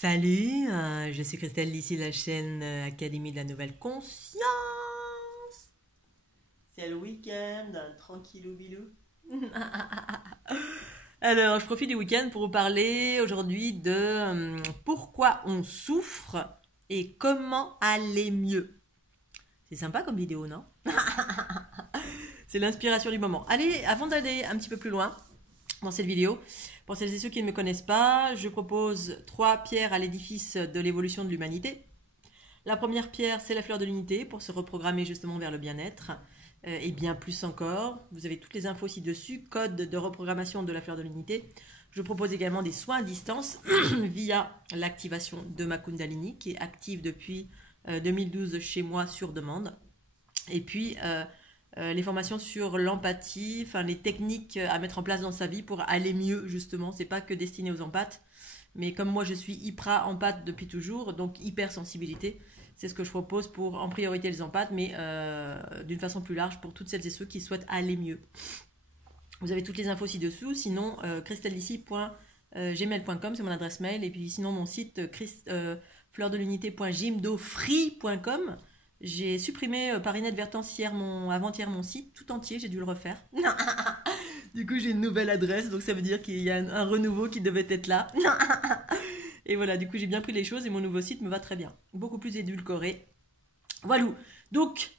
Salut, je suis Christelle d'ici la chaîne Académie de la Nouvelle Conscience. C'est le week-end, tranquillou bilou. Alors, je profite du week-end pour vous parler aujourd'hui de pourquoi on souffre et comment aller mieux. C'est sympa comme vidéo, non? C'est l'inspiration du moment. Allez, avant d'aller un petit peu plus loin dans cette vidéo, pour celles et ceux qui ne me connaissent pas, je propose 3 pierres à l'édifice de l'évolution de l'humanité. La première pierre, c'est la fleur de l'unité pour se reprogrammer justement vers le bien-être et bien plus encore. Vous avez toutes les infos ci-dessus, code de reprogrammation de la fleur de l'unité. Je propose également des soins à distance via l'activation de ma Kundalini qui est active depuis 2012 chez moi sur demande. Et puis les formations sur l'empathie, enfin les techniques à mettre en place dans sa vie pour aller mieux justement. C'est pas que destiné aux empathes, mais comme moi je suis hyper empathe depuis toujours, donc hypersensibilité, c'est ce que je propose pour en priorité les empathes, mais d'une façon plus large pour toutes celles et ceux qui souhaitent aller mieux. Vous avez toutes les infos ci-dessous, sinon christellici.gmail.com, c'est mon adresse mail, et puis sinon mon site fleurdelunité.gymdofree.com. J'ai supprimé par inadvertance avant-hier mon site tout entier, j'ai dû le refaire. Du coup, j'ai une nouvelle adresse, donc ça veut dire qu'il y a un renouveau qui devait être là. Et voilà, du coup, j'ai bien pris les choses et mon nouveau site me va très bien. Beaucoup plus édulcoré. Voilà. Donc,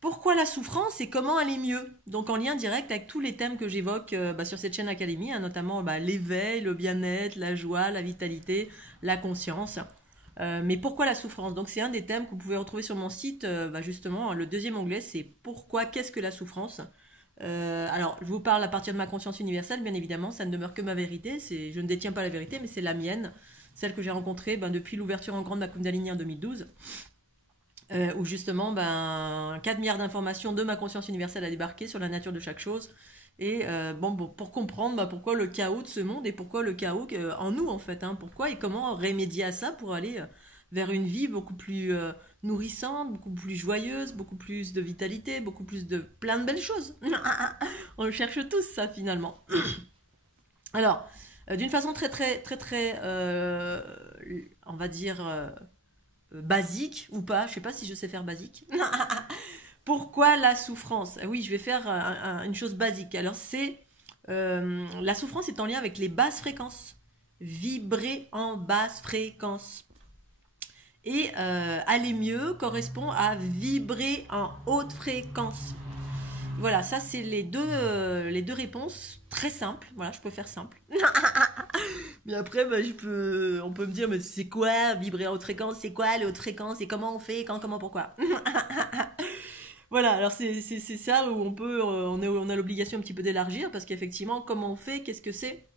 pourquoi la souffrance et comment aller mieux? Donc, en lien direct avec tous les thèmes que j'évoque sur cette chaîne Académie, notamment l'éveil, le bien-être, la joie, la vitalité, la conscience. Mais pourquoi la souffrance? Donc c'est un des thèmes que vous pouvez retrouver sur mon site. Justement, le deuxième onglet, c'est pourquoi, qu'est-ce que la souffrance? Alors, je vous parle à partir de ma conscience universelle, bien évidemment, ça ne demeure que ma vérité. Je ne détiens pas la vérité, mais c'est la mienne, celle que j'ai rencontrée depuis l'ouverture en grande de ma Kundalini en 2012, où justement 4 milliards d'informations de ma conscience universelle a débarqué sur la nature de chaque chose. Et pour comprendre pourquoi le chaos de ce monde et pourquoi le chaos en nous en fait, pourquoi et comment remédier à ça pour aller vers une vie beaucoup plus nourrissante, beaucoup plus joyeuse, beaucoup plus de vitalité, beaucoup plus de plein de belles choses. On le cherche tous ça finalement. Alors, d'une façon très on va dire basique ou pas, je sais pas si je sais faire basique. Pourquoi la souffrance? Oui, je vais faire une chose basique. Alors, la souffrance est en lien avec les basses fréquences. Vibrer en basse fréquence. Et aller mieux correspond à vibrer en haute fréquence. Voilà, ça c'est les deux réponses très simples. Voilà, je peux faire simple. Mais après, on peut me dire, mais c'est quoi vibrer en haute fréquence? C'est quoi les hautes fréquences? Et comment on fait? Quand, comment, pourquoi? Voilà, alors c'est ça où on a l'obligation un petit peu d'élargir parce qu'effectivement, comment on fait, qu'est-ce que c'est?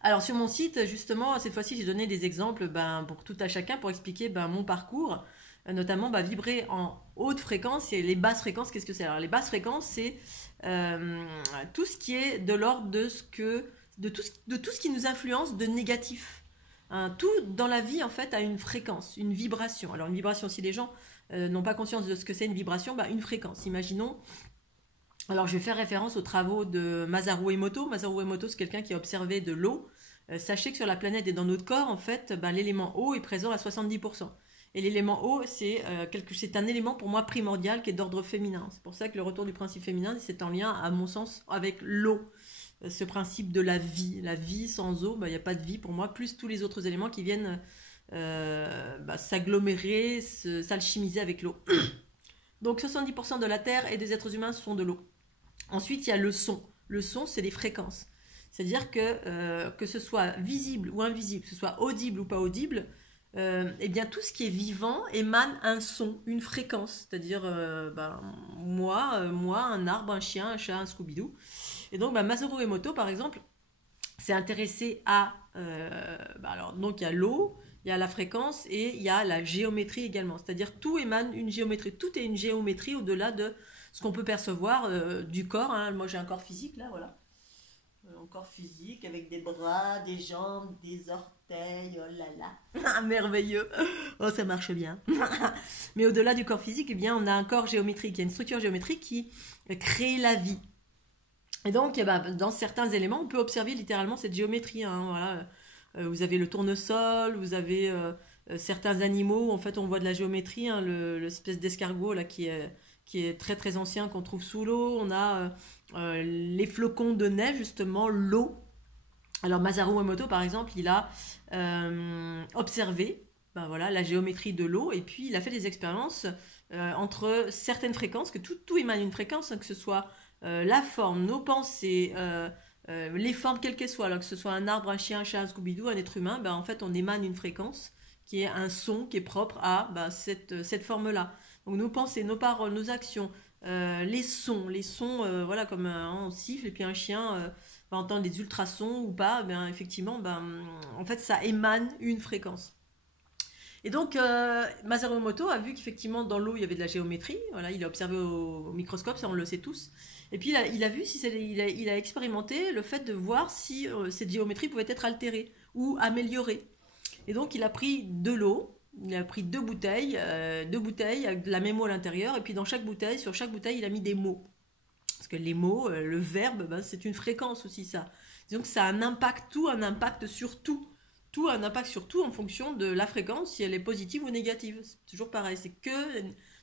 Alors sur mon site, justement, cette fois-ci, j'ai donné des exemples pour tout à chacun pour expliquer mon parcours, notamment vibrer en haute fréquence et les basses fréquences, qu'est-ce que c'est? Alors les basses fréquences, c'est tout ce qui est de l'ordre de tout ce qui nous influence de négatif. Tout dans la vie, en fait, a une fréquence, une vibration. Alors une vibration, si les gens n'ont pas conscience de ce que c'est une vibration, une fréquence. Imaginons, alors je vais faire référence aux travaux de Masaru Emoto. Masaru Emoto, c'est quelqu'un qui a observé de l'eau. Sachez que sur la planète et dans notre corps, en fait, l'élément eau est présent à 70%. Et l'élément eau, c'est un élément pour moi primordial qui est d'ordre féminin. C'est pour ça que le retour du principe féminin, c'est en lien, à mon sens, avec l'eau. Ce principe de la vie. La vie sans eau, il n'y a pas de vie pour moi, plus tous les autres éléments qui viennent s'agglomérer, s'alchimiser avec l'eau. Donc 70% de la Terre et des êtres humains sont de l'eau. Ensuite, il y a le son. Le son, c'est les fréquences. C'est-à-dire que ce soit visible ou invisible, que ce soit audible ou pas audible, tout ce qui est vivant émane un son, une fréquence. C'est-à-dire moi, un arbre, un chien, un chat, un Scooby-Doo. Et donc Masaru Emoto, par exemple, s'est intéressé à... donc il y a l'eau, il y a la fréquence et il y a la géométrie également. C'est-à-dire tout émane une géométrie. Tout est une géométrie au-delà de ce qu'on peut percevoir du corps. Moi, j'ai un corps physique, là, voilà. Un corps physique avec des bras, des jambes, des orteils. Oh là là, merveilleux. Oh, ça marche bien. Mais au-delà du corps physique, on a un corps géométrique. Il y a une structure géométrique qui crée la vie. Et donc, dans certains éléments, on peut observer littéralement cette géométrie. Voilà. vous avez le tournesol, vous avez certains animaux, en fait on voit de la géométrie, hein, l'espèce d'escargot là qui est très très ancien qu'on trouve sous l'eau. On a les flocons de neige, justement, l'eau. Alors Masaru Emoto par exemple, il a observé ben voilà, la géométrie de l'eau et puis il a fait des expériences entre certaines fréquences, que tout émane d'une fréquence, hein, que ce soit la forme, nos pensées, les formes quelles qu'elles soient, alors que ce soit un arbre, un chien, un chat, un Scooby-Doo, un être humain, ben en fait on émane une fréquence qui est un son qui est propre à ben, cette forme-là. Donc nos pensées, nos paroles, nos actions, les sons voilà, comme on siffle et puis un chien va entendre des ultrasons ou pas, ben, effectivement, ben, en fait ça émane une fréquence. Et donc, Masaru Emoto a vu qu'effectivement, dans l'eau, il y avait de la géométrie. Voilà, il a observé au microscope, ça on le sait tous. Et puis, il a vu, il a expérimenté le fait de voir si cette géométrie pouvait être altérée ou améliorée. Et donc, il a pris de l'eau, il a pris deux bouteilles avec de la mémo à l'intérieur. Et puis, dans chaque bouteille, sur chaque bouteille, il a mis des mots. Parce que les mots, le verbe, ben, c'est une fréquence aussi, ça. Donc, ça a un impact, tout un impact sur tout. Tout a un impact sur tout en fonction de la fréquence, si elle est positive ou négative. C'est toujours pareil,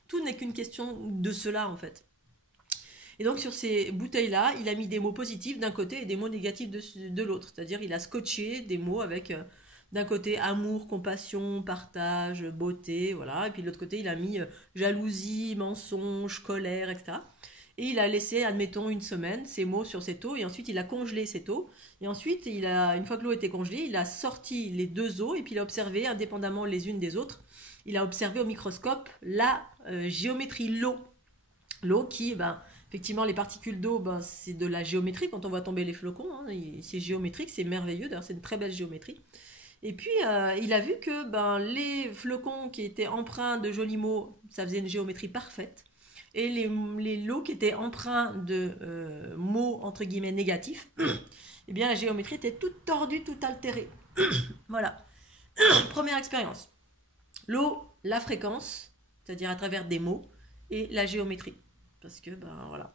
tout n'est qu'une question de cela en fait. Et donc sur ces bouteilles-là, il a mis des mots positifs d'un côté et des mots négatifs de l'autre. C'est-à-dire il a scotché des mots avec d'un côté amour, compassion, partage, beauté, voilà. Et puis de l'autre côté, il a mis jalousie, mensonge, colère, etc. Et il a laissé, admettons, une semaine, ces mots sur cette eau, et ensuite il a congelé cette eau. Et ensuite, une fois que l'eau était congelée, il a sorti les deux eaux, et puis il a observé, indépendamment les unes des autres, il a observé au microscope la géométrie, l'eau. L'eau qui, ben, effectivement, les particules d'eau, ben, c'est de la géométrie, quand on voit tomber les flocons, hein, c'est géométrique, c'est merveilleux, d'ailleurs c'est une très belle géométrie. Et puis, il a vu que ben, les flocons qui étaient empreints de jolis mots, ça faisait une géométrie parfaite. Et les lots qui étaient empreints de mots entre guillemets négatifs, eh bien la géométrie était toute tordue, toute altérée. Voilà. Première expérience. L'eau, la fréquence, c'est-à-dire à travers des mots, et la géométrie. Parce que, ben voilà.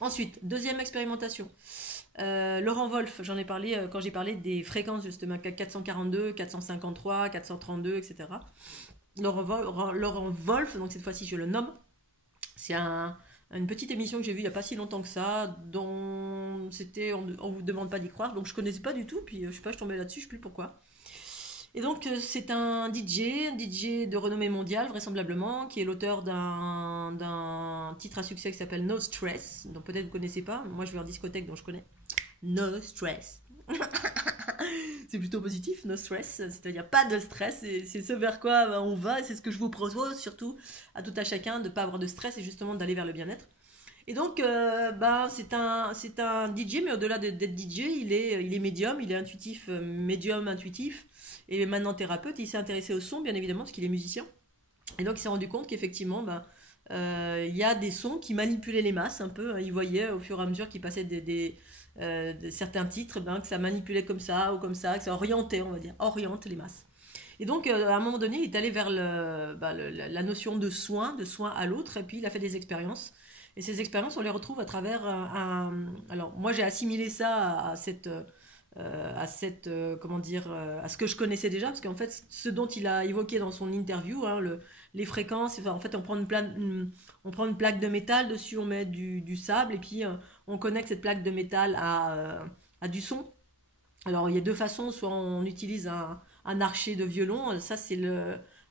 Ensuite, deuxième expérimentation. Laurent Wolf, j'en ai parlé quand j'ai parlé des fréquences, justement, 442, 453, 432, etc. Laurent Wolf, donc cette fois-ci je le nomme. C'est une petite émission que j'ai vue il n'y a pas si longtemps que ça, dont c'était on vous demande pas d'y croire, donc je connaissais pas du tout, puis je sais pas, je tombais là-dessus, je sais plus pourquoi. Et donc c'est un DJ de renommée mondiale vraisemblablement, qui est l'auteur d'un titre à succès qui s'appelle No Stress, donc peut-être vous connaissez pas, moi je vais en discothèque donc je connais. No Stress. C'est plutôt positif, no stress, c'est-à-dire pas de stress, c'est ce vers quoi on va, et c'est ce que je vous propose surtout à tout à chacun, de ne pas avoir de stress et justement d'aller vers le bien-être. Et donc bah, c'est un DJ, mais au-delà d'être DJ, il est médium, il est intuitif, médium intuitif, et maintenant thérapeute. Il s'est intéressé au son bien évidemment parce qu'il est musicien, et donc il s'est rendu compte qu'effectivement bah, il y a des sons qui manipulaient les masses un peu, hein. Il voyait au fur et à mesure qu'il passait de certains titres, ben, que ça manipulait comme ça ou comme ça, que ça orientait, on va dire, oriente les masses. Et donc, à un moment donné, il est allé vers la notion de soin à l'autre, et puis il a fait des expériences. Et ces expériences, on les retrouve à travers alors, moi, j'ai assimilé ça à comment dire, à ce que je connaissais déjà, parce qu'en fait, ce dont il a évoqué dans son interview, hein, les fréquences, en fait, on prend une plaque de métal, dessus on met du sable, et puis on connecte cette plaque de métal à du son. Alors, il y a deux façons, soit on utilise un archet de violon, ça c'est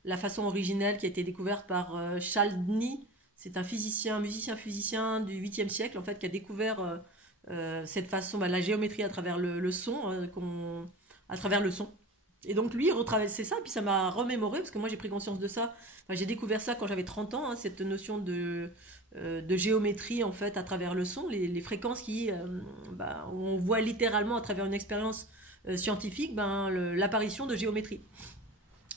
la façon originelle qui a été découverte par Chladni, c'est un musicien-physicien du 8e siècle, en fait, qui a découvert cette façon, la géométrie à travers le son, à travers le son. Et donc lui, il retraversait ça, et puis ça m'a remémoré, parce que moi j'ai pris conscience de ça, enfin, j'ai découvert ça quand j'avais 30 ans, hein, cette notion de géométrie en fait à travers le son, les fréquences où on voit littéralement à travers une expérience scientifique l'apparition de géométrie.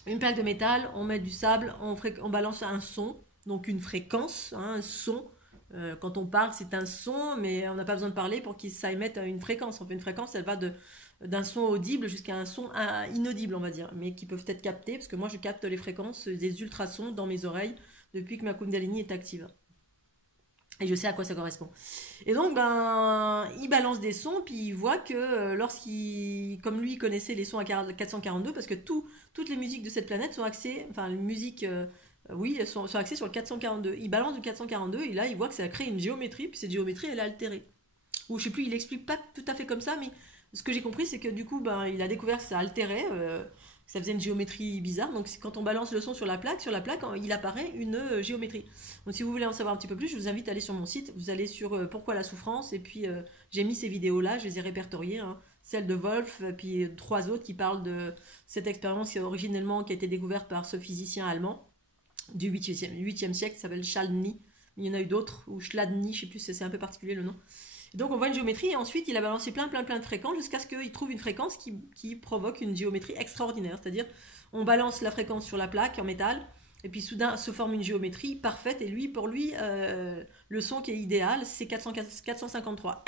Une plaque de métal, on met du sable, on balance un son, donc une fréquence, hein, un son. Quand on parle, c'est un son, mais on n'a pas besoin de parler pour que ça émette une fréquence. En fait, une fréquence, elle va d'un son audible jusqu'à un son inaudible, on va dire, mais qui peuvent être captés, parce que moi, je capte les fréquences des ultrasons dans mes oreilles depuis que ma Kundalini est active. Et je sais à quoi ça correspond. Et donc, ben, il balance des sons, puis il voit que comme lui, il connaissait les sons à 442, parce que toutes les musiques de cette planète sont axées, enfin, les musiques, oui, elles sont axées sur le 442. Il balance du 442, et là, il voit que ça crée une géométrie, puis cette géométrie, elle est altérée. Ou je sais plus, il explique pas tout à fait comme ça, mais ce que j'ai compris, c'est que du coup, ben, il a découvert que ça altérait, ça faisait une géométrie bizarre. Donc quand on balance le son sur la plaque, il apparaît une géométrie. Donc si vous voulez en savoir un petit peu plus, je vous invite à aller sur mon site. Vous allez sur Pourquoi la souffrance, et puis j'ai mis ces vidéos-là, je les ai répertoriées. Hein. Celle de Wolf, puis 3 autres qui parlent de cette expérience qui a été découverte par ce physicien allemand du 8e siècle, qui s'appelle Chladni. Il y en a eu d'autres, ou Chladni, je sais plus, c'est un peu particulier le nom. Donc on voit une géométrie, et ensuite il a balancé plein de fréquences jusqu'à ce qu'il trouve une fréquence qui provoque une géométrie extraordinaire. C'est-à-dire on balance la fréquence sur la plaque en métal, et puis soudain se forme une géométrie parfaite, et pour lui, le son qui est idéal, c'est 453.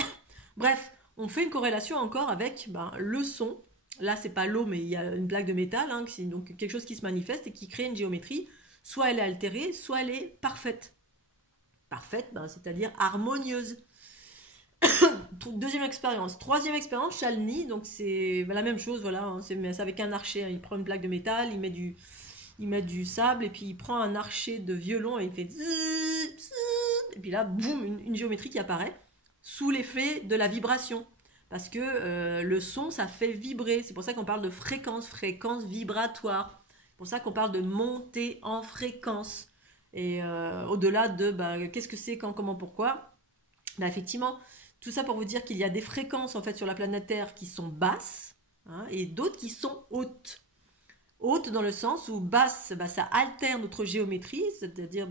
Bref, on fait une corrélation encore avec le son. Là c'est pas l'eau, mais il y a une plaque de métal, hein, c'est donc quelque chose qui se manifeste et qui crée une géométrie. Soit elle est altérée, soit elle est parfaite. Parfaite, c'est-à-dire harmonieuse. Deuxième expérience. Troisième expérience, Chalny, donc c'est la même chose, voilà, hein, c'est avec un archer, hein, il prend une plaque de métal, il met du sable, et puis il prend un archer de violon et il fait zzzz, zzzz, et puis là, boum, une géométrie qui apparaît sous l'effet de la vibration. Parce que le son, ça fait vibrer. C'est pour ça qu'on parle de fréquence vibratoire. C'est pour ça qu'on parle de montée en fréquence. Et au-delà de qu'est-ce que c'est, quand, comment, pourquoi, effectivement, tout ça pour vous dire qu'il y a des fréquences en fait sur la planète Terre qui sont basses, hein, et d'autres qui sont hautes. Hautes dans le sens où basse, ça altère notre géométrie, c'est-à-dire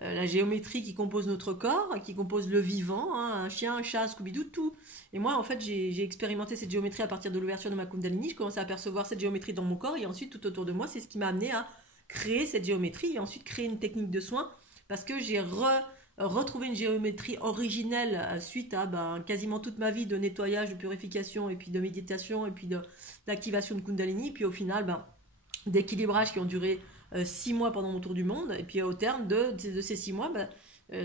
la géométrie qui compose notre corps, qui compose le vivant, hein, un chien, un chat, Scooby-Doo, tout. Et moi, en fait, j'ai expérimenté cette géométrie à partir de l'ouverture de ma Kundalini. Je commençais à percevoir cette géométrie dans mon corps, et ensuite tout autour de moi, c'est ce qui m'a amené à créer cette géométrie, et ensuite créer une technique de soin, parce que j'ai retrouver une géométrie originelle suite à quasiment toute ma vie de nettoyage, de purification, et puis de méditation, et puis d'activation de Kundalini, puis au final d'équilibrage qui ont duré 6 mois pendant mon tour du monde, et puis au terme de ces 6 mois,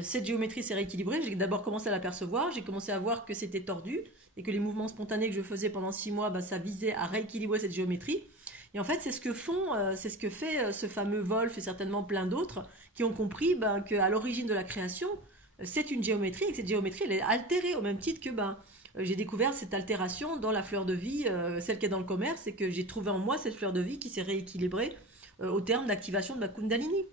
cette géométrie s'est rééquilibrée. J'ai d'abord commencé à l'apercevoir, j'ai commencé à voir que c'était tordu, et que les mouvements spontanés que je faisais pendant 6 mois, ça visait à rééquilibrer cette géométrie. Et en fait, c'est ce que fait ce fameux Wolf, et certainement plein d'autres, qui ont compris qu'à l'origine de la création, c'est une géométrie, et que cette géométrie, elle est altérée, au même titre que j'ai découvert cette altération dans la fleur de vie, celle qui est dans le commerce, et que j'ai trouvé en moi cette fleur de vie qui s'est rééquilibrée au terme d'activation de ma Kundalini.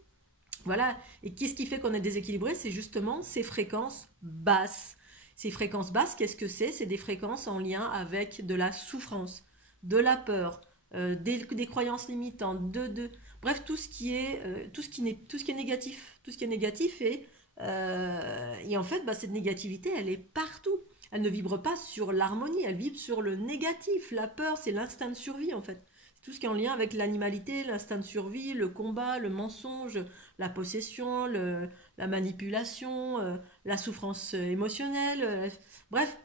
Voilà. Et qu'est-ce qui fait qu'on est déséquilibré? C'est justement ces fréquences basses. Ces fréquences basses, qu'est-ce que c'est? C'est des fréquences en lien avec de la souffrance, de la peur, des croyances limitantes, bref, tout ce qui est négatif. Tout ce qui est négatif, et en fait, cette négativité, elle est partout. Elle ne vibre pas sur l'harmonie, elle vibre sur le négatif. La peur, c'est l'instinct de survie, en fait. C'est tout ce qui est en lien avec l'animalité, l'instinct de survie, le combat, le mensonge, la possession, la manipulation, la souffrance émotionnelle. Bref.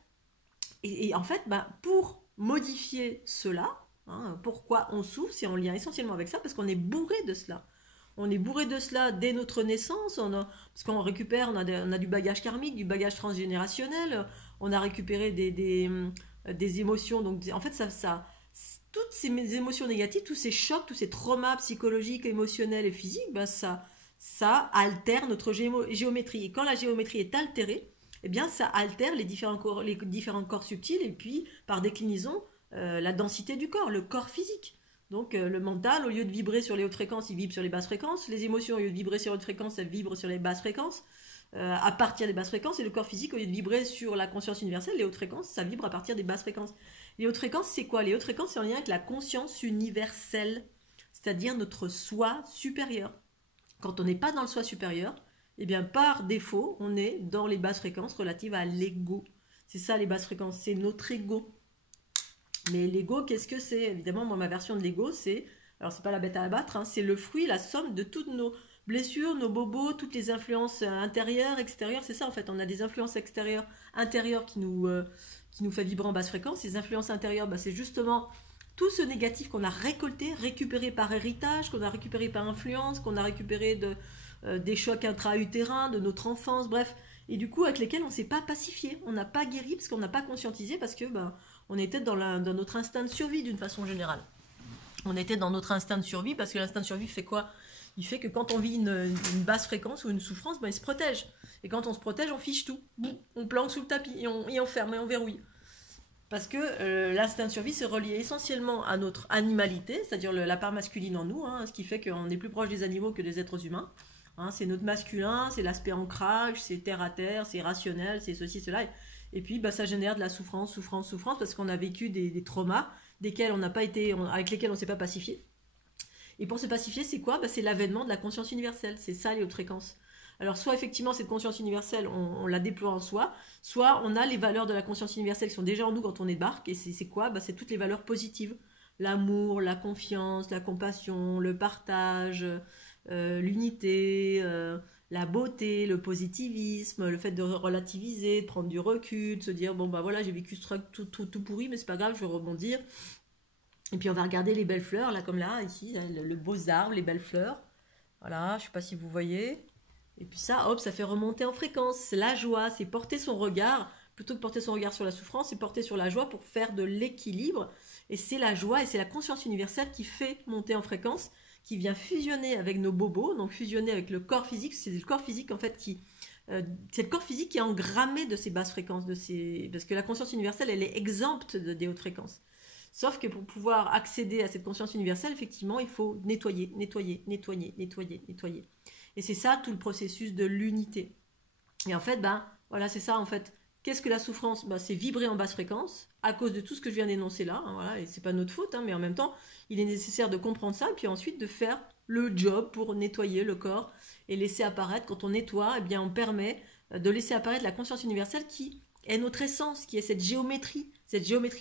Et en fait, pour modifier cela, hein, pourquoi on souffre, c'est en lien essentiellement avec ça, parce qu'on est bourré de cela. On est bourré de cela dès notre naissance, parce qu'on récupère, on a du bagage karmique, du bagage transgénérationnel, on a récupéré des émotions. Donc en fait, toutes ces émotions négatives, tous ces chocs, tous ces traumas psychologiques, émotionnels et physiques, ça altère notre géométrie. Et quand la géométrie est altérée, ça altère les différents corps subtils, et puis par déclinaison, la densité du corps, le corps physique. Donc le mental, au lieu de vibrer sur les hautes fréquences, il vibre sur les basses fréquences. Les émotions, au lieu de vibrer sur les hautes fréquences, elles vibrent sur les basses fréquences, à partir des basses fréquences. Et le corps physique, au lieu de vibrer sur la conscience universelle, les hautes fréquences, ça vibre à partir des basses fréquences. Les hautes fréquences, c'est quoi? Les hautes fréquences, c'est en lien avec la conscience universelle, c'est-à-dire notre soi supérieur. Quand on n'est pas dans le soi supérieur, par défaut, on est dans les basses fréquences relatives à l'ego. C'est ça, les basses fréquences, c'est notre ego. Mais l'ego, qu'est-ce que c'est? Évidemment, moi, ma version de l'ego, c'est pas la bête à abattre, hein, c'est le fruit, la somme de toutes nos blessures, nos bobos, toutes les influences intérieures, extérieures. C'est ça, en fait, on a des influences extérieures, intérieures qui nous fait vibrer en basse fréquence. Les influences intérieures, c'est justement tout ce négatif qu'on a récolté, récupéré par héritage, qu'on a récupéré par influence, qu'on a récupéré des chocs intra-utérins, de notre enfance, bref, et du coup avec lesquels on ne s'est pas pacifié, on n'a pas guéri parce qu'on n'a pas conscientisé, parce que on était dans notre instinct de survie d'une façon générale. On était dans notre instinct de survie parce que l'instinct de survie fait quoi? Il fait que quand on vit une basse fréquence ou une souffrance, il se protège. Et quand on se protège, on fiche tout. On planque sous le tapis et on ferme et on verrouille. Parce que l'instinct de survie se relie essentiellement à notre animalité, c'est-à-dire la part masculine en nous, ce qui fait qu'on est plus proche des animaux que des êtres humains. C'est notre masculin, c'est l'aspect ancrage, c'est terre à terre, c'est rationnel, c'est ceci, cela. Et puis ça génère de la souffrance, parce qu'on a vécu des traumas avec lesquels on ne s'est pas pacifié. Et pour se pacifier, c'est quoi? C'est l'avènement de la conscience universelle. C'est ça les hautes fréquences. Alors soit effectivement cette conscience universelle, on la déploie en soi, soit on a les valeurs de la conscience universelle qui sont déjà en nous quand on débarque. Et c'est quoi? C'est toutes les valeurs positives. L'amour, la confiance, la compassion, le partage, l'unité, la beauté, le positivisme, le fait de relativiser, de prendre du recul, de se dire bon voilà, j'ai vécu ce truc tout pourri, mais c'est pas grave, je vais rebondir. Et puis on va regarder les belles fleurs, là comme là, ici, le beaux arbres, les belles fleurs. Voilà, je sais pas si vous voyez. Et puis ça, hop, ça fait remonter en fréquence. C'est la joie, c'est porter son regard, plutôt que porter son regard sur la souffrance, c'est porter sur la joie pour faire de l'équilibre. Et c'est la joie et c'est la conscience universelle qui fait monter en fréquence, qui vient fusionner avec nos bobos, donc fusionner avec le corps physique. C'est le corps physique en fait c'est le corps physique qui est engrammé de ces basses fréquences, parce que la conscience universelle, elle est exempte des hautes fréquences. Sauf que pour pouvoir accéder à cette conscience universelle, effectivement, il faut nettoyer. Et c'est ça tout le processus de l'unité. Et en fait, voilà, c'est ça en fait. Qu'est-ce que la souffrance? C'est vibrer en basse fréquence à cause de tout ce que je viens d'énoncer là. Voilà, et c'est pas notre faute, mais en même temps, il est nécessaire de comprendre ça, et puis ensuite de faire le job pour nettoyer le corps et laisser apparaître. Quand on nettoie, on permet de laisser apparaître la conscience universelle qui est notre essence, qui est cette géométrie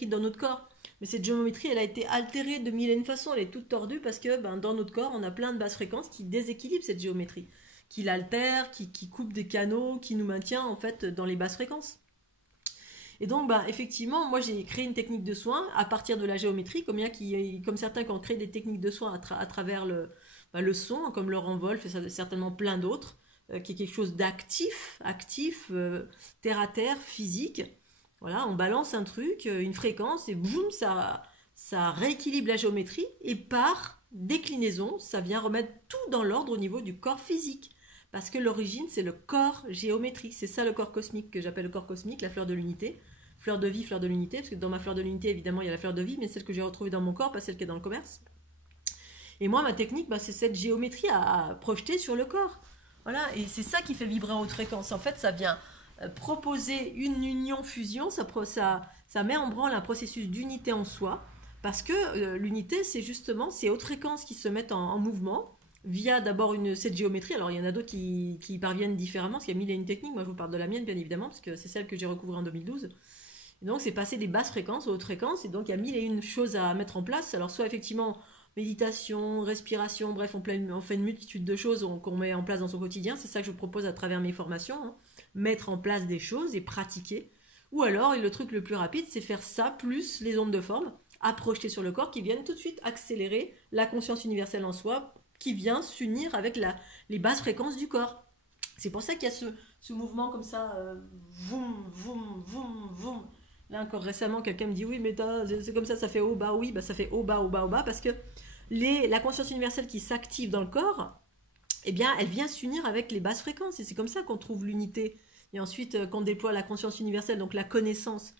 dans notre corps. Mais cette géométrie, elle a été altérée de mille et une façons, elle est toute tordue parce que dans notre corps, on a plein de basses fréquences qui déséquilibrent cette géométrie, qui l'altèrent, qui coupent des canaux, qui nous maintient en fait dans les basses fréquences. Et donc, effectivement, moi j'ai créé une technique de soin à partir de la géométrie, comme certains qui ont créé des techniques de soin à travers le son, comme Laurent Wolf et certainement plein d'autres, qui est quelque chose d'actif, terre à terre, physique. Voilà, on balance un truc, une fréquence, et boum, ça rééquilibre la géométrie, et par déclinaison, ça vient remettre tout dans l'ordre au niveau du corps physique. Parce que l'origine, c'est le corps géométrique. C'est ça le corps cosmique que j'appelle le corps cosmique, la fleur de l'unité. Fleur de vie, fleur de l'unité, parce que dans ma fleur de l'unité, évidemment, il y a la fleur de vie, mais celle que j'ai retrouvée dans mon corps, pas celle qui est dans le commerce. Et moi, ma technique, c'est cette géométrie à projeter sur le corps. Voilà, et c'est ça qui fait vibrer en haute fréquence. En fait, ça vient proposer une union-fusion, ça met en branle un processus d'unité en soi, parce que l'unité, c'est justement ces hautes fréquences qui se mettent en mouvement, via d'abord cette géométrie. Alors il y en a d'autres qui y parviennent différemment, parce qu'il y a mille et une techniques. Moi je vous parle de la mienne bien évidemment, parce que c'est celle que j'ai recouvrée en 2012. Et donc c'est passer des basses fréquences aux hautes fréquences, et donc il y a mille et une choses à mettre en place. Alors soit effectivement méditation, respiration, bref on fait une multitude de choses qu'on met en place dans son quotidien. C'est ça que je propose à travers mes formations, mettre en place des choses et pratiquer. Ou alors, et le truc le plus rapide, c'est faire ça plus les ondes de forme à projeter sur le corps qui viennent tout de suite accélérer la conscience universelle en soi, qui vient s'unir avec les basses fréquences du corps. C'est pour ça qu'il y a ce mouvement comme ça, voum, voum, voum, voum. Là encore récemment, quelqu'un me dit oui, mais c'est comme ça fait haut, bas, oui, ça fait haut, bas, parce que la conscience universelle qui s'active dans le corps, elle vient s'unir avec les basses fréquences, et c'est comme ça qu'on trouve l'unité. Et ensuite, qu'on déploie la conscience universelle, donc la connaissance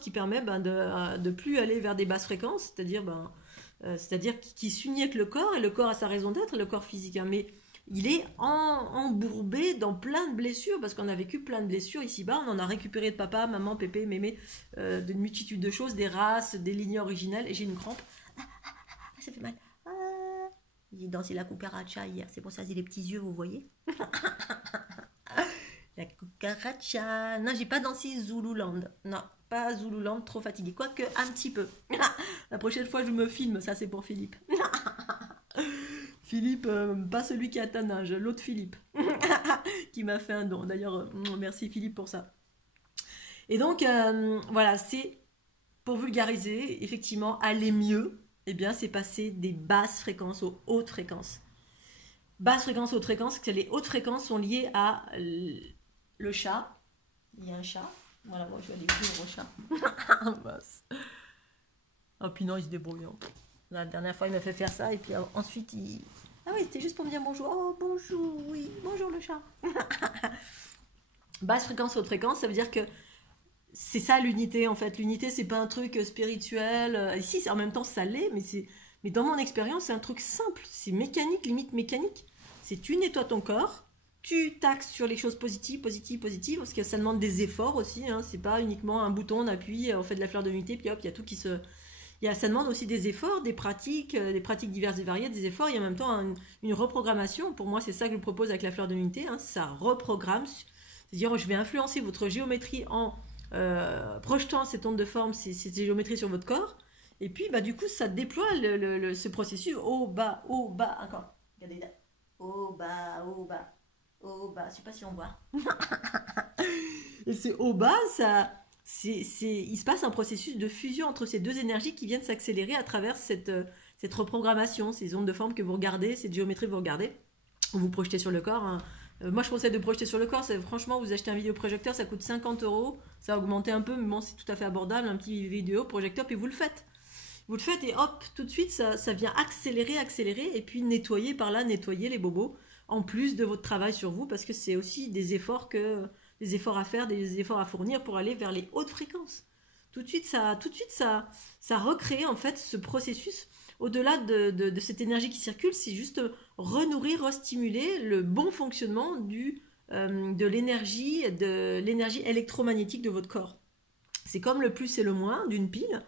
qui permet de plus aller vers des basses fréquences, c'est-à-dire qui s'unit avec le corps, et le corps a sa raison d'être, le corps physique, mais il est embourbé dans plein de blessures, parce qu'on a vécu plein de blessures ici-bas, on en a récupéré de papa, maman, pépé, mémé, d'une multitude de choses, des races, des lignées originelles, et j'ai une crampe. Ça fait mal. J'ai dansé la cucaracha hier, c'est pour ça que j'ai les petits yeux, vous voyez. La cucaracha. Non, j'ai pas dansé Zululand. Non, pas Zululand, trop fatiguée. Quoique, un petit peu. La prochaine fois, je me filme, ça c'est pour Philippe. Philippe, pas celui qui a ta âge, l'autre Philippe, qui m'a fait un don. D'ailleurs, merci Philippe pour ça. Et donc, voilà, c'est pour vulgariser, effectivement, aller mieux, c'est passer des basses fréquences aux hautes fréquences. Basse fréquence, haute fréquence, que les hautes fréquences sont liées à le chat. Il y a un chat. Voilà, moi je vais aller ouvrir au chat. Basse. Oh puis non, il se débrouille. Hein. La dernière fois, il m'a fait faire ça et puis ensuite, il... Ah oui, c'était juste pour me dire bonjour. Oh, bonjour, oui, bonjour le chat. Basse fréquence, haute fréquence, ça veut dire que c'est ça l'unité en fait. L'unité, c'est pas un truc spirituel. Ici, en même temps, ça l'est, mais dans mon expérience, c'est un truc simple. C'est mécanique, limite mécanique. C'est tu nettoies ton corps, tu taxes sur les choses positives, parce que ça demande des efforts aussi. Hein. C'est pas uniquement un bouton, on appuie, on fait de la fleur de l'unité, puis hop, il y a tout qui se... ça demande aussi des efforts, des pratiques diverses et variées, des efforts. Il y a en même temps une reprogrammation. Pour moi, c'est ça que je propose avec la fleur de l'unité. Hein. Ça reprogramme. C'est-à-dire, je vais influencer votre géométrie en projetant cette onde de forme, ces géométries sur votre corps. Et puis, bah, du coup, ça déploie ce processus haut, bas, encore. Regardez là. Haut, bas, haut, bas, haut, bas. Je sais pas si on voit. Et c'est haut, bas, ça... il se passe un processus de fusion entre ces deux énergies qui viennent s'accélérer à travers cette reprogrammation, ces ondes de forme que vous regardez, cette géométrie que vous regardez, vous projetez sur le corps. Hein. Moi, je conseille de projeter sur le corps. Franchement, vous achetez un vidéoprojecteur, ça coûte 50 €. Ça a augmenté un peu, mais bon, c'est tout à fait abordable. Un petit vidéoprojecteur, puis vous le faites. Vous le faites et hop, tout de suite, ça vient accélérer, et puis nettoyer par là, nettoyer les bobos, en plus de votre travail sur vous, parce que c'est aussi des efforts à faire, des efforts à fournir pour aller vers les hautes fréquences. Tout de suite, ça recrée en fait ce processus. Au-delà de cette énergie qui circule, c'est juste renourrir, restimuler le bon fonctionnement de l'énergie électromagnétique de votre corps. C'est comme le plus et le moins d'une pile.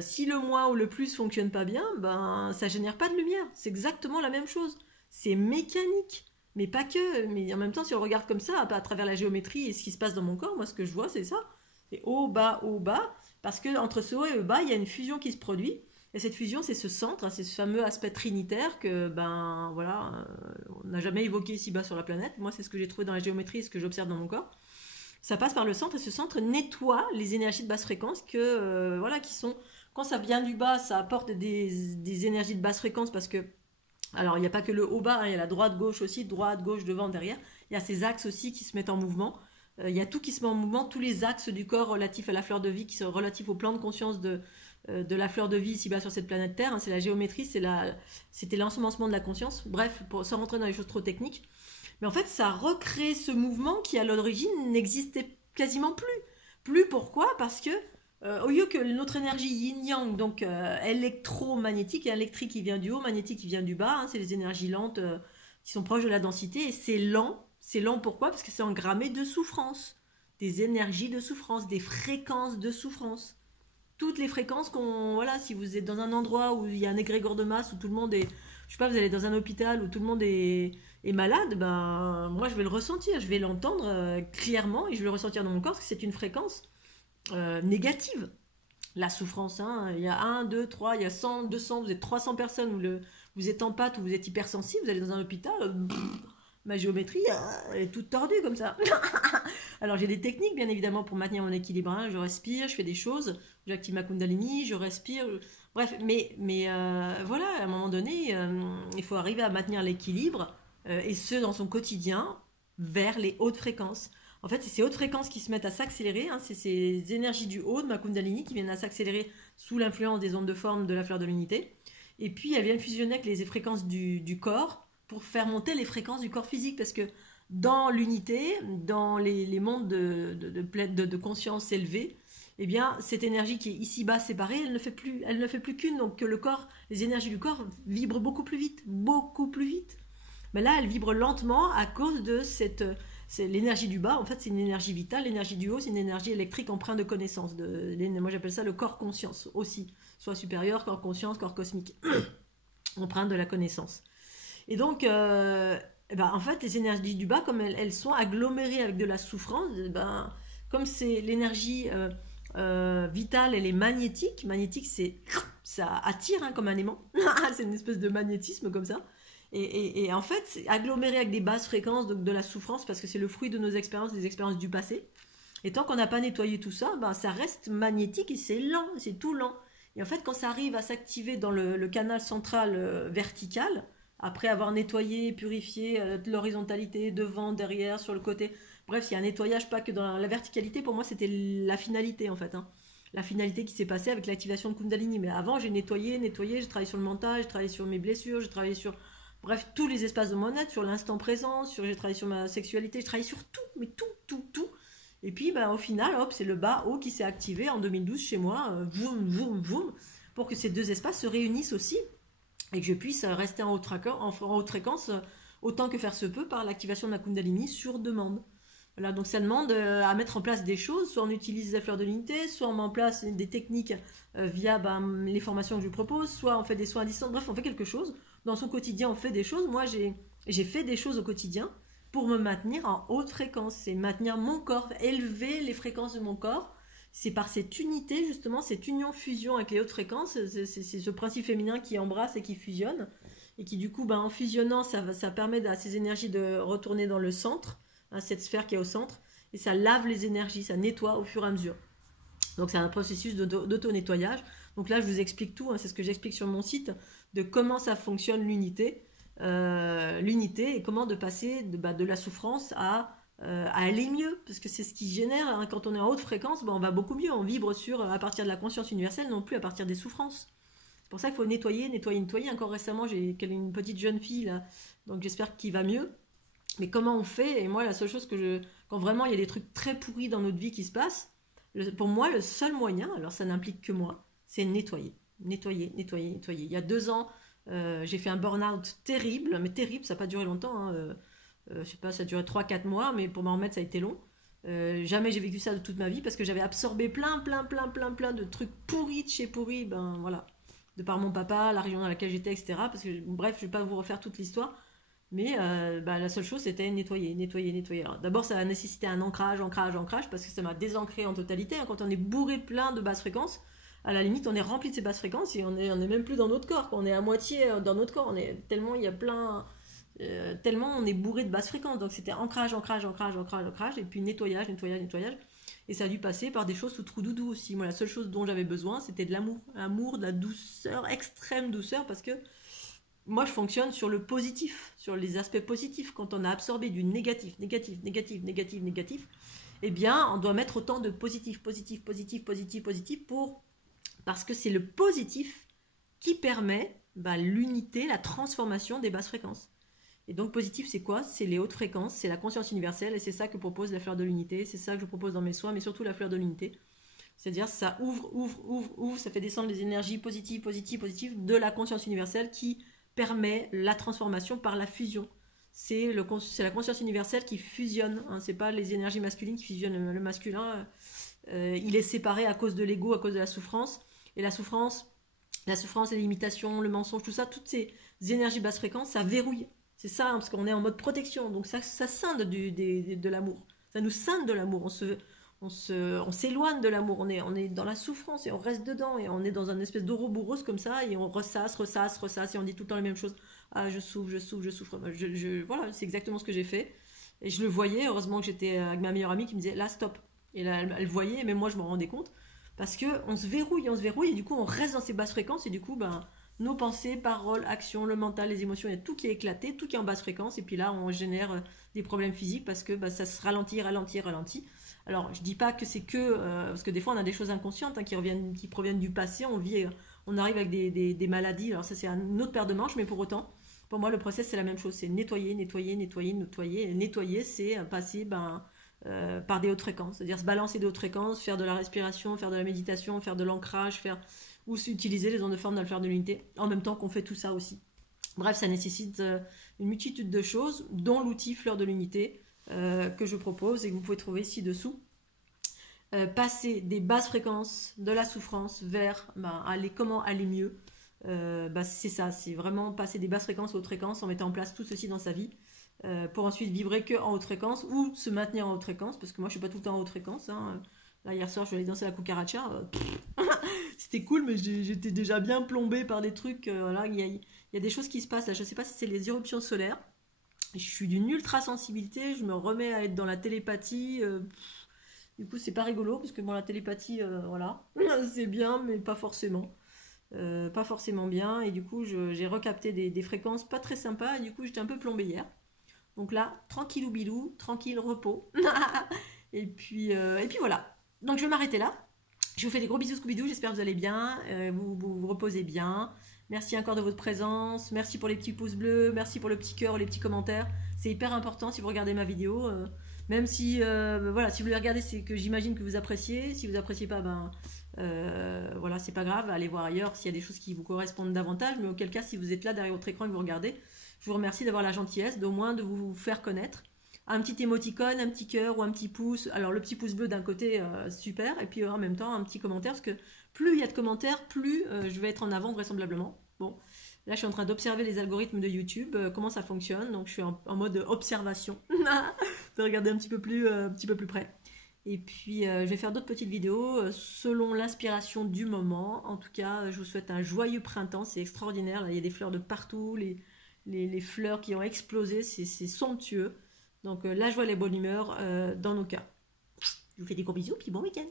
Si le moins ou le plus fonctionne pas bien, ben ça génère pas de lumière. C'est exactement la même chose. C'est mécanique. Mais pas que, mais en même temps, si on regarde comme ça, à travers la géométrie et ce qui se passe dans mon corps, moi, ce que je vois, c'est ça. C'est haut, bas, parce que entre ce haut et le bas, il y a une fusion qui se produit. Et cette fusion, c'est ce centre, c'est ce fameux aspect trinitaire que, ben, voilà, on n'a jamais évoqué ici bas sur la planète. Moi, c'est ce que j'ai trouvé dans la géométrie et ce que j'observe dans mon corps. Ça passe par le centre et ce centre nettoie les énergies de basse fréquence voilà, qui sont... Quand ça vient du bas, ça apporte des énergies de basse fréquence parce que alors, il n'y a pas que le haut-bas, hein, il y a la droite-gauche aussi, droite, gauche, devant, derrière. Il y a ces axes aussi qui se mettent en mouvement. Il y a tout qui se met en mouvement, tous les axes du corps relatifs à la fleur de vie, qui sont relatifs au plan de conscience de la fleur de vie ici-bas sur cette planète Terre. Hein, c'est la géométrie, c'était l'ensemencement de la conscience. Bref, sans rentrer dans les choses trop techniques. Mais en fait, ça recrée ce mouvement qui, à l'origine, n'existait quasiment plus. Plus pourquoi? Parce que au lieu que notre énergie yin-yang, donc électromagnétique, et électrique qui vient du haut, magnétique qui vient du bas, hein, c'est les énergies lentes qui sont proches de la densité, et c'est lent. C'est lent pourquoi? Parce que c'est engrammé de souffrance, des énergies de souffrance, des fréquences de souffrance. Toutes les fréquences voilà, si vous êtes dans un endroit où il y a un égrégore de masse, où tout le monde est, je sais pas, vous allez dans un hôpital où tout le monde est malade, ben moi je vais le ressentir, je vais l'entendre clairement, et je vais le ressentir dans mon corps, parce que c'est une fréquence négative. La souffrance, hein. Il y a 1, 2, 3, il y a 100, 200, vous êtes 300 personnes où vous êtes en pâte, où vous êtes hypersensible, vous allez dans un hôpital, ma géométrie elle est toute tordue comme ça. Alors j'ai des techniques bien évidemment pour maintenir mon équilibre, hein. Je respire, je fais des choses, j'active ma Kundalini, je respire, bref, mais voilà, à un moment donné, il faut arriver à maintenir l'équilibre, et ce dans son quotidien, vers les hautes fréquences. En fait, c'est ces hautes fréquences qui se mettent à s'accélérer, hein, c'est ces énergies du haut de ma Kundalini qui viennent à s'accélérer sous l'influence des ondes de forme de la fleur de l'unité. Et puis, elles viennent fusionner avec les fréquences du corps pour faire monter les fréquences du corps physique. Parce que dans l'unité, dans les mondes de conscience élevée, eh bien, cette énergie qui est ici-bas séparée, elle ne fait plus qu'une. Donc, le corps, les énergies du corps vibrent beaucoup plus vite. Mais là, elles vibrent lentement à cause de c'est l'énergie du bas, en fait, c'est une énergie vitale. L'énergie du haut, c'est une énergie électrique empreinte de connaissance. Moi, j'appelle ça le corps conscience aussi. Soit supérieur, corps conscience, corps cosmique. Empreinte de la connaissance. Et donc, en fait, les énergies du bas, comme elles sont agglomérées avec de la souffrance, comme c'est l'énergie vitale, elle est magnétique. Magnétique, ça attire, hein, comme un aimant. C'est une espèce de magnétisme comme ça. Et en fait, c'est aggloméré avec des basses fréquences, donc de la souffrance, parce que c'est le fruit de nos expériences, des expériences du passé. Et tant qu'on n'a pas nettoyé tout ça, ça reste magnétique et c'est lent, c'est tout lent. Et en fait, quand ça arrive à s'activer dans le canal central vertical, après avoir nettoyé, purifié l'horizontalité, devant, derrière, sur le côté. Bref, il y a un nettoyage, pas que dans la verticalité. Pour moi, c'était la finalité, en fait. Hein. La finalité qui s'est passée avec l'activation de Kundalini. Mais avant, j'ai nettoyé, j'ai travaillé sur le mental, j'ai travaillé sur mes blessures, j'ai travaillé sur, bref, tous les espaces de mon être, sur l'instant présent, j'ai travaillé sur ma sexualité, j'ai travaillé sur tout, mais tout, tout, tout. Et puis, ben, au final, hop, c'est le bas haut qui s'est activé en 2012 chez moi, voum, voum, voum, pour que ces deux espaces se réunissent aussi et que je puisse rester en haute fréquence autant que faire se peut par l'activation de la Kundalini sur demande. Voilà, donc ça demande à mettre en place des choses, soit on utilise la fleur de l'unité, soit on met en place des techniques via les formations que je propose, soit on fait des soins à distance, bref, on fait quelque chose. Dans son quotidien, on fait des choses. Moi, j'ai fait des choses au quotidien pour me maintenir en haute fréquence, c'est maintenir mon corps, élever les fréquences de mon corps. C'est par cette unité, justement, cette union-fusion avec les hautes fréquences, c'est ce principe féminin qui embrasse et qui fusionne, et qui du coup, ben, en fusionnant, ça permet à ces énergies de retourner dans le centre, hein, cette sphère qui est au centre, et ça lave les énergies, ça nettoie au fur et à mesure. Donc c'est un processus d'auto-nettoyage. Donc là, je vous explique tout, hein, c'est ce que j'explique sur mon site, de comment ça fonctionne l'unité, et comment de passer de la souffrance à aller mieux, parce que c'est ce qui génère, hein, quand on est en haute fréquence, on va beaucoup mieux, on vibre à partir de la conscience universelle, non plus à partir des souffrances. C'est pour ça qu'il faut nettoyer. Encore récemment, j'ai une petite jeune fille, là, donc j'espère qu'il va mieux. Mais comment on fait? Et moi, la seule chose quand vraiment il y a des trucs très pourris dans notre vie qui se passent, pour moi, le seul moyen, alors ça n'implique que moi, c'est nettoyer. Nettoyer. Il y a 2 ans, j'ai fait un burn-out terrible, mais terrible, ça n'a pas duré longtemps, hein, je sais pas, ça a duré 3-4 mois, mais pour m'en remettre, ça a été long. Jamais j'ai vécu ça de toute ma vie, parce que j'avais absorbé plein de trucs pourris de chez pourris, ben voilà, de par mon papa, la région dans laquelle j'étais, etc. Parce que, bref, je vais pas vous refaire toute l'histoire, mais la seule chose, c'était nettoyer. Alors, d'abord, ça a nécessité un ancrage, parce que ça m'a désancré en totalité, hein. Quand on est bourré plein de basses fréquences, à la limite, on est rempli de ces basses fréquences et on est même plus dans notre corps. On est à moitié dans notre corps. Tellement il y a tellement on est bourré de basses fréquences. Donc c'était ancrage, et puis nettoyage. Et ça a dû passer par des choses sous trou doudou aussi. Moi, la seule chose dont j'avais besoin, c'était de l'amour, de la douceur, extrême douceur, parce que moi, je fonctionne sur le positif, sur les aspects positifs. Quand on a absorbé du négatif, eh bien, on doit mettre autant de positif, parce que c'est le positif qui permet l'unité, la transformation des basses fréquences. Et donc positif, c'est quoi? C'est les hautes fréquences, c'est la conscience universelle, et c'est ça que propose la fleur de l'unité, c'est ça que je propose dans mes soins, mais surtout la fleur de l'unité. C'est-à-dire ça ouvre, ça fait descendre les énergies positives de la conscience universelle qui permet la transformation par la fusion. C'est la conscience universelle qui fusionne, hein, c'est pas les énergies masculines qui fusionnent. Le masculin, il est séparé à cause de l'ego, à cause de la souffrance, et la souffrance, les limitations, le mensonge, tout ça, toutes ces énergies basse fréquence, ça verrouille. C'est ça, hein, parce qu'on est en mode protection, donc ça scinde de l'amour. Ça nous scinde de l'amour, on s'éloigne de l'amour, on est dans la souffrance et on reste dedans, et on est dans une espèce d'ouroboros comme ça, et on ressasse, et on dit tout le temps les mêmes choses. Ah, je souffre. Voilà, c'est exactement ce que j'ai fait. Et je le voyais, heureusement que j'étais avec ma meilleure amie qui me disait là, stop. Et là, elle voyait, mais moi je m'en rendais compte. Parce qu'on se verrouille, et du coup on reste dans ces basses fréquences, et du coup, nos pensées, paroles, actions, le mental, les émotions, il y a tout qui est éclaté, tout qui est en basse fréquence, et puis là on génère des problèmes physiques parce que ça se ralentit. Alors je dis pas que c'est que, parce que des fois on a des choses inconscientes, hein, qui proviennent du passé, on arrive avec des maladies, alors ça c'est une autre paire de manches, mais pour autant, pour moi le process c'est la même chose, c'est nettoyer, et nettoyer c'est passer par des hautes fréquences, c'est-à-dire se balancer des hautes fréquences, faire de la respiration, faire de la méditation, faire de l'ancrage, ou utiliser les ondes de forme dans le fleur de l'unité, en même temps qu'on fait tout ça aussi. Bref, ça nécessite une multitude de choses, dont l'outil fleur de l'unité que je propose et que vous pouvez trouver ci-dessous. Passer des basses fréquences, de la souffrance, vers comment aller mieux. C'est ça, c'est vraiment passer des basses fréquences aux hautes fréquences en mettant en place tout ceci dans sa vie. Pour ensuite vibrer que en haute fréquence ou se maintenir en haute fréquence, parce que moi je suis pas tout le temps en haute fréquence, hein. Là hier soir je suis allée danser la cucaracha, c'était cool, mais j'étais déjà bien plombée par des trucs, voilà, il y a des choses qui se passent là, je sais pas si c'est les éruptions solaires, je suis d'une ultra sensibilité, je me remets à être dans la télépathie, du coup c'est pas rigolo, parce que la télépathie, voilà, c'est bien, mais pas forcément. pas forcément bien, et du coup j'ai recapté des fréquences pas très sympas, et du coup j'étais un peu plombée hier. Donc là, tranquillou bilou, tranquille repos. Et puis voilà. Donc je vais m'arrêter là. Je vous fais des gros bisous Scooby-Doo, j'espère que vous allez bien, vous reposez bien. Merci encore de votre présence, merci pour les petits pouces bleus, merci pour le petit cœur, les petits commentaires. C'est hyper important si vous regardez ma vidéo. Même si, voilà, si vous les regardez, c'est que j'imagine que vous appréciez. Si vous appréciez pas, ben voilà, c'est pas grave. Allez voir ailleurs s'il y a des choses qui vous correspondent davantage. Mais auquel cas, si vous êtes là derrière votre écran et que vous regardez, je vous remercie d'avoir la gentillesse d'au moins de vous faire connaître. Un petit émoticône, un petit cœur ou un petit pouce. Alors le petit pouce bleu d'un côté, super. Et puis en même temps, un petit commentaire. Parce que plus il y a de commentaires, plus je vais être en avant vraisemblablement. Bon, là je suis en train d'observer les algorithmes de YouTube, comment ça fonctionne. Donc je suis en mode observation. De regarder un petit peu plus près. Et puis je vais faire d'autres petites vidéos selon l'inspiration du moment. En tout cas, je vous souhaite un joyeux printemps. C'est extraordinaire. Là, il y a des fleurs de partout. Les fleurs qui ont explosé. C'est somptueux. Donc la joie et la bonne humeur dans nos cas. Je vous fais des gros bisous, puis bon week-end.